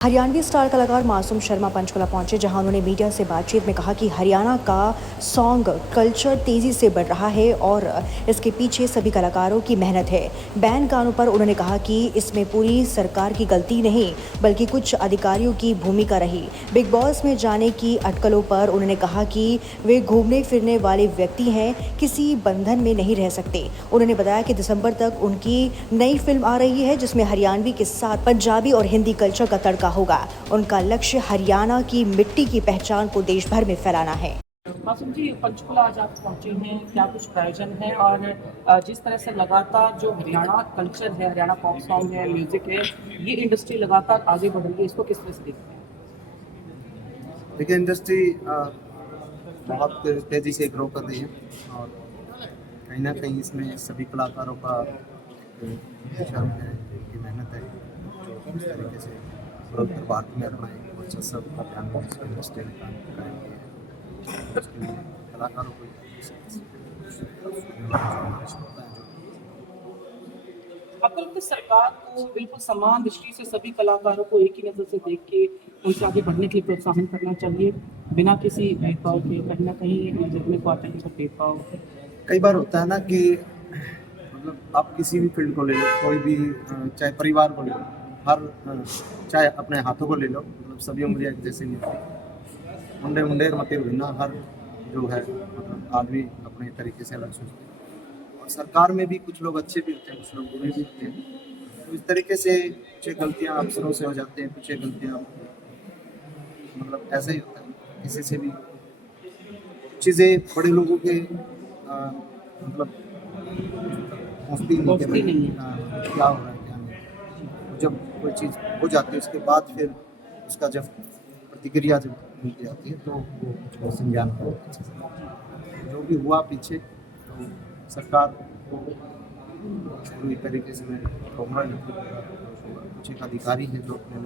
Haryanvi star कलाकार मासूम शर्मा पंचकुला पहुंचे, जहां उन्होंने मीडिया से बातचीत में कहा कि हरियाणा का सॉन्ग कल्चर तेज़ी से बढ़ रहा है और इसके पीछे सभी कलाकारों की मेहनत है। बैन गानों पर उन्होंने कहा कि इसमें पूरी सरकार की गलती नहीं बल्कि कुछ अधिकारियों की भूमिका रही। बिग बॉस में जाने की अटकलों पर उन्होंने कहा कि वे घूमने फिरने वाले व्यक्ति हैं, किसी बंधन में नहीं रह सकते। उन्होंने बताया कि दिसंबर तक उनकी नई फिल्म आ रही है जिसमें हरियाणवी के साथ पंजाबी और हिंदी कल्चर का तड़का होगा। उनका लक्ष्य हरियाणा की मिट्टी की पहचान को देश भर में फैलाना है। मासूम जी, पंचकुला आज आप पहुंचे हैं, क्या कुछ प्रायोजन है? और जिस तरह से लगातार जो हरियाणा कल्चर है, हरियाणा पॉप सॉन्ग है, म्यूजिक है, ये इंडस्ट्री लगातार आगे बढ़ रही है, इसको किस तरह से देखते हैं? देखिए, इंडस्ट्री बहुत तेज़ी से ग्रो कर रही है और कहीं ना कहीं इसमें सभी कलाकारों का श्रम है, उनकी मेहनत है जो इस तरीके से उत्तर भारत में अपना एक अच्छा सब अभियान इंडस्ट्री ने कायम किया है। उसके लिए कलाकारों को आपको लगता है सरकार को बिल्कुल समान दृष्टि से सभी कलाकारों को एक ही नज़र से देख के उनसे आगे बढ़ने के लिए प्रोत्साहन करना चाहिए, बिना किसी भेदभाव के? कहीं ना कहीं देखने को आता है कि भेदभाव कई बार होता है ना कि मतलब आप किसी भी फील्ड को ले लो, कोई भी चाहे परिवार को ले लो, चाहे अपने हाथों को ले लो, मतलब सभी उंगलियां एक जैसे नहीं होती। मुंडे मुंडे मते ना हर जो है मतलब आदमी अपने तरीके से अलग सोचते हैं और सरकार में भी कुछ लोग अच्छे भी होते हैं, कुछ लोग बुरे भी होते हैं। तो इस तरीके से कुछ गलतियां अफसरों से हो जाते हैं, कुछ गलतियां मतलब ऐसा ही होता है। किसी से भी चीज़ें बड़े लोगों के मतलब पहुँचती नहीं कि भाई नहीं है। क्या हो रहा है क्या नहीं। जब कोई चीज़ हो जाती है उसके बाद फिर उसका जब प्रतिक्रिया जब मिलती जाती है तो वो कुछ संज्ञान को जो भी हुआ पीछे तो सरकार को पूरी तरीके से मैं कहूँगा नहीं कि कुछ एक अधिकारी है जो अपने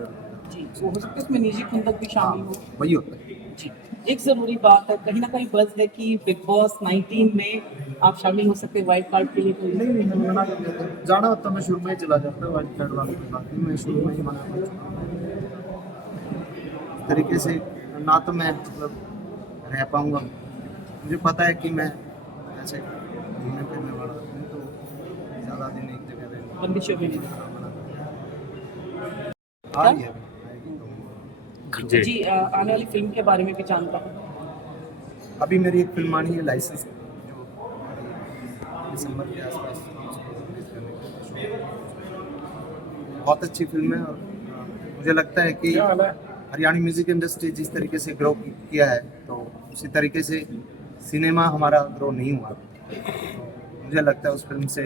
जी, वो हो सकता है इसमें निजी खुंदक भी शामिल हो। वही होता है। जी, एक ज़रूरी बात है, कहीं न कहीं बज़ है कि बिग बॉस 19 में आप शामिल हो सकते हैं वाइल्ड कार्ड के लिए कोई? नहीं मैं मना कर दिया था। जाना होता मैं शुरू में ही चला जाता, वाइल्ड कार्ड वाली कोई बात नहीं, मैं शुरू में ही मना कर चुका हूँ। इस तरीके से ना तो मैं मतलब रह पाऊँगा, मुझे पता है कि मैं ऐसे घूमने फिरने वाला हूँ तो ज़्यादा दिन एक जगह रहना बंदिशों में नहीं। मना कर दिया। आ रही है अभी, आएगी तो जी, आने वाली फ़िल्म के बारे में भी जानता हूँ। अभी मेरी एक फिल्म आनी है लाइसेंस, जो दिसंबर के आसपास उसको रिलीज करने की कोशिश है। बहुत अच्छी फिल्म है और मुझे लगता है कि हरियाणवी म्यूज़िक इंडस्ट्री जिस तरीके से ग्रो किया है तो उसी तरीके से सिनेमा हमारा ग्रो नहीं हुआ। तो मुझे लगता है उस फिल्म से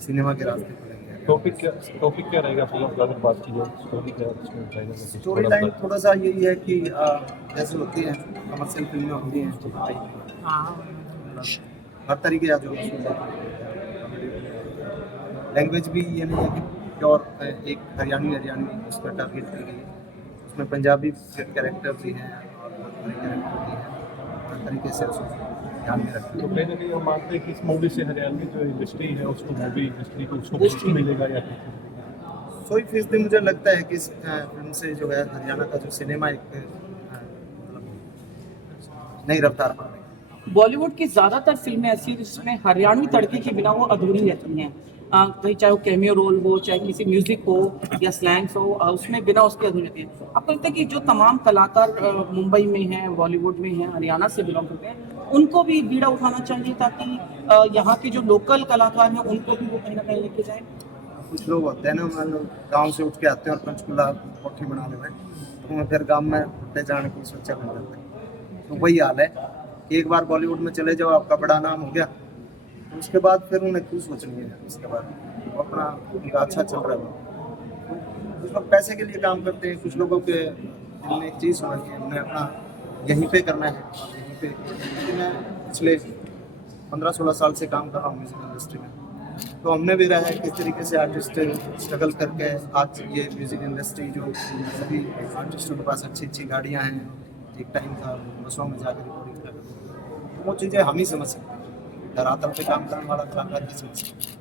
सिनेमा के रास्ते खुलेंगे। टॉपिक क्या रहेगा फिल्म का अगर बात की जाए? स्टोरी क्या उसमें बताएगा? स्टोरी लाइन थोड़ा सा यही है कि जैसे होती हैं कमर्शियल फिल्में होती हैं, हर तरीके का जो लैंग्वेज भी ये नहीं है कि प्योर एक हरियाणवी उस पर टारगेट की गई है। उसमें पंजाबी कैरेक्टर भी हैं और भोजपुरी कैरेक्टर भी हैं, हर तरीके से उसको ध्यान में रखते तो हैं। कहीं ना कहीं हम मानते हैं कि इस मूवी से हरियाणवी जो इंडस्ट्री है उसको मूवी इंडस्ट्री को उसको बूस्ट मिलेगा या फिर 100% मुझे लगता है कि इस फिल्म से जो है हरियाणा का जो सिनेमा एक मतलब नई रफ्तार पकड़ेगा। बॉलीवुड की ज़्यादातर फ़िल्में ऐसी हैं जिसमें हरियाणवी तड़के के बिना वो अधूरी रहती हैं। कहीं चाहे वो कैमियो रोल हो, चाहे किसी म्यूज़िक हो या स्लैंग्स हो, उसमें बिना उसके अधूरी रहती है। आपको लगता है कि जो तमाम कलाकार मुंबई में हैं, बॉलीवुड में हैं, हरियाणा से बिलॉन्ग करते हैं, उनको भी बीड़ा उठाना चाहिए ताकि यहाँ के जो लोकल कलाकार हैं उनको भी वो कहीं न कहीं लेके जाएँ? कुछ लोग होते हैं ना, मान लो गाँव से उठ के आते हैं और पंचकुला कोठी बना ले हैं, तो मैं फिर गाँव में उठने जाने की सोचा बन जाता है। तो वही हाल है कि एक बार बॉलीवुड में चले जाओ, आपका बड़ा नाम हो गया, तो उसके बाद फिर उन्हें क्यों सोचनी है? उसके बाद वो अपना उनका अच्छा चल रहा है। कुछ लोग पैसे के लिए काम करते हैं, कुछ लोगों के दिल में एक चीज़ होना है, उन्हें अपना यहीं पे करना है और यहीं पे। क्योंकि मैं पिछले 15-16 साल से काम कर रहा हूँ म्यूज़िक इंडस्ट्री में, तो हमने भी रहा है किस तरीके से आर्टिस्ट स्ट्रगल करके आज ये म्यूज़िक इंडस्ट्री जो सभी आर्टिस्टों के पास अच्छी अच्छी गाड़ियाँ हैं, एक टाइम था बसों में जाकर रिकॉर्डिंग करते थे, तो वो चीज़ें हम ही समझ सकते हैं। धरातल पे काम करने वाला कलाकार ही समझ सकते हैं।